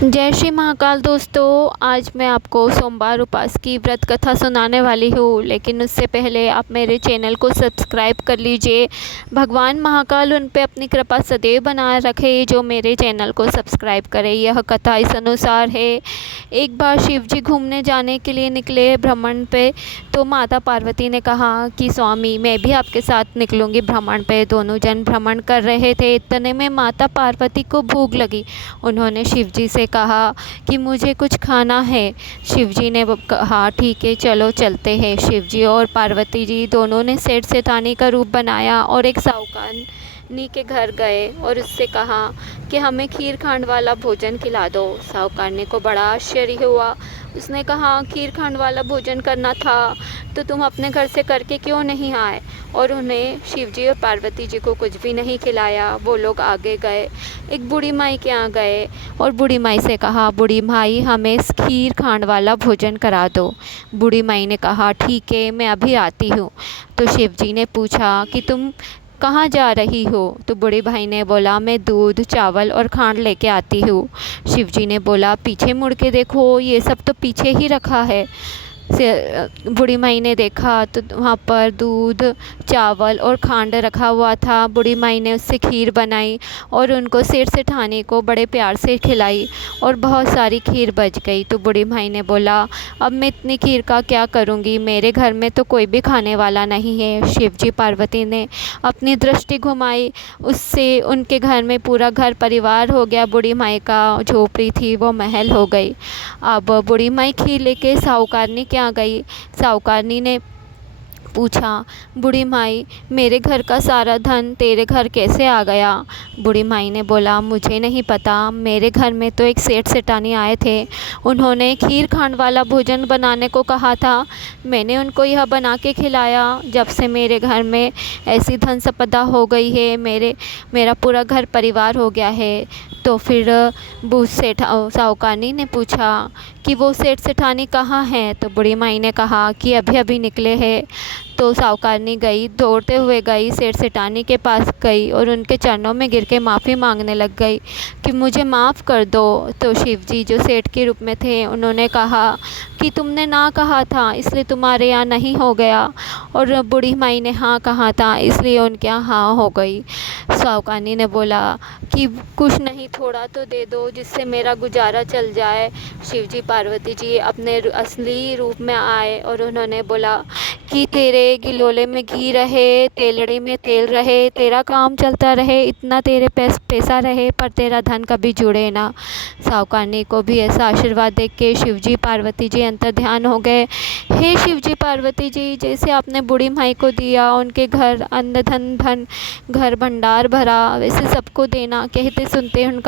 जय श्री महाकाल दोस्तों। आज मैं आपको सोमवार उपास की व्रत कथा सुनाने वाली हूँ, लेकिन उससे पहले आप मेरे चैनल को सब्सक्राइब कर लीजिए। भगवान महाकाल उन पे अपनी कृपा सदैव बनाए रखे जो मेरे चैनल को सब्सक्राइब करे। यह कथा इस अनुसार है। एक बार शिव जी घूमने जाने के लिए निकले भ्रमण पे, तो माता पार्वती ने कहा कि स्वामी मैं भी आपके साथ निकलूँगी भ्रमण पे। दोनों जन भ्रमण कर रहे थे। इतने में माता पार्वती को भूख लगी। उन्होंने शिव जी से कहा कि मुझे कुछ खाना है। शिवजी ने कहा ठीक है चलो चलते हैं। शिवजी और पार्वती जी दोनों ने सेठ सेठानी का रूप बनाया और एक साहूकारनी के घर गए और उससे कहा कि हमें खीर खांड वाला भोजन खिला दो। साहूकारनी को बड़ा आश्चर्य हुआ। उसने कहा खीर खांड वाला भोजन करना था तो तुम अपने घर से करके क्यों नहीं आए। और उन्हें शिवजी और पार्वती जी को कुछ भी नहीं खिलाया। वो लोग आगे गए, एक बूढ़ी माई के यहाँ गए और बूढ़ी माई से कहा बूढ़ी माई हमें इस खीर खांड वाला भोजन करा दो। बूढ़ी माई ने कहा ठीक है मैं अभी आती हूँ। तो शिवजी ने पूछा कि तुम कहाँ जा रही हो। तो बूढ़े भाई ने बोला मैं दूध चावल और खांड लेके आती हूँ। शिवजी ने बोला पीछे मुड़ के देखो ये सब तो पीछे ही रखा है। बूढ़ी माई ने देखा तो वहाँ पर दूध चावल और खांड रखा हुआ था। बूढ़ी माई ने उससे खीर बनाई और उनको सेठ सेठानी को बड़े प्यार से खिलाई और बहुत सारी खीर बच गई। तो बूढ़ी माई ने बोला अब मैं इतनी खीर का क्या करूँगी, मेरे घर में तो कोई भी खाने वाला नहीं है। शिवजी पार्वती ने अपनी दृष्टि घुमाई, उससे उनके घर में पूरा घर परिवार हो गया। बूढ़ी माई का झोपड़ी थी वो महल हो गई। अब बूढ़ी माई खीर लेके साहूकारनी के यहाँ गई। साहूकारनी ने पूछा बूढ़ी माई मेरे घर का सारा धन तेरे घर कैसे आ गया। बूढ़ी माई ने बोला मुझे नहीं पता, मेरे घर में तो एक सेठ सेठानी आए थे, उन्होंने खीर खांड वाला भोजन बनाने को कहा था, मैंने उनको यह बना के खिलाया। जब से मेरे घर में ऐसी धन संपदा हो गई है, मेरा पूरा घर परिवार हो गया है। तो फिर बूढ़ सेठ साहूकारनी ने पूछा कि वो सेठ सेठानी कहाँ हैं। तो बूढ़ी माई ने कहा कि अभी अभी निकले हैं। तो साहूकारनी गई, दौड़ते हुए गई, सेठ सेठानी के पास गई और उनके चरणों में गिर के माफ़ी मांगने लग गई कि मुझे माफ़ कर दो। तो शिव जी जो सेठ के रूप में थे उन्होंने कहा कि तुमने ना कहा था इसलिए तुम्हारे यहाँ नहीं हो गया, और बूढ़ी माई ने हाँ कहा था इसलिए उनके यहाँ हाँ हो गई। साहूकारनी ने बोला कि कुछ नहीं थोड़ा तो दे दो जिससे मेरा गुजारा चल जाए। शिवजी पार्वती जी अपने असली रूप में आए और उन्होंने बोला कि तेरे गिलोले में घी रहे, तेलड़ी में तेल रहे, तेरा काम चलता रहे, इतना तेरे पैसा रहे पर तेरा धन कभी जुड़े ना। साहूकारनी को भी ऐसा आशीर्वाद देख के शिवजी पार्वती जी अंतर ध्यान हो गए। हे शिवजी पार्वती जी जैसे आपने बूढ़ी माई को दिया, उनके घर अन्न धन घर भंडार भरा, वैसे सबको देना। कहते सुनते उनका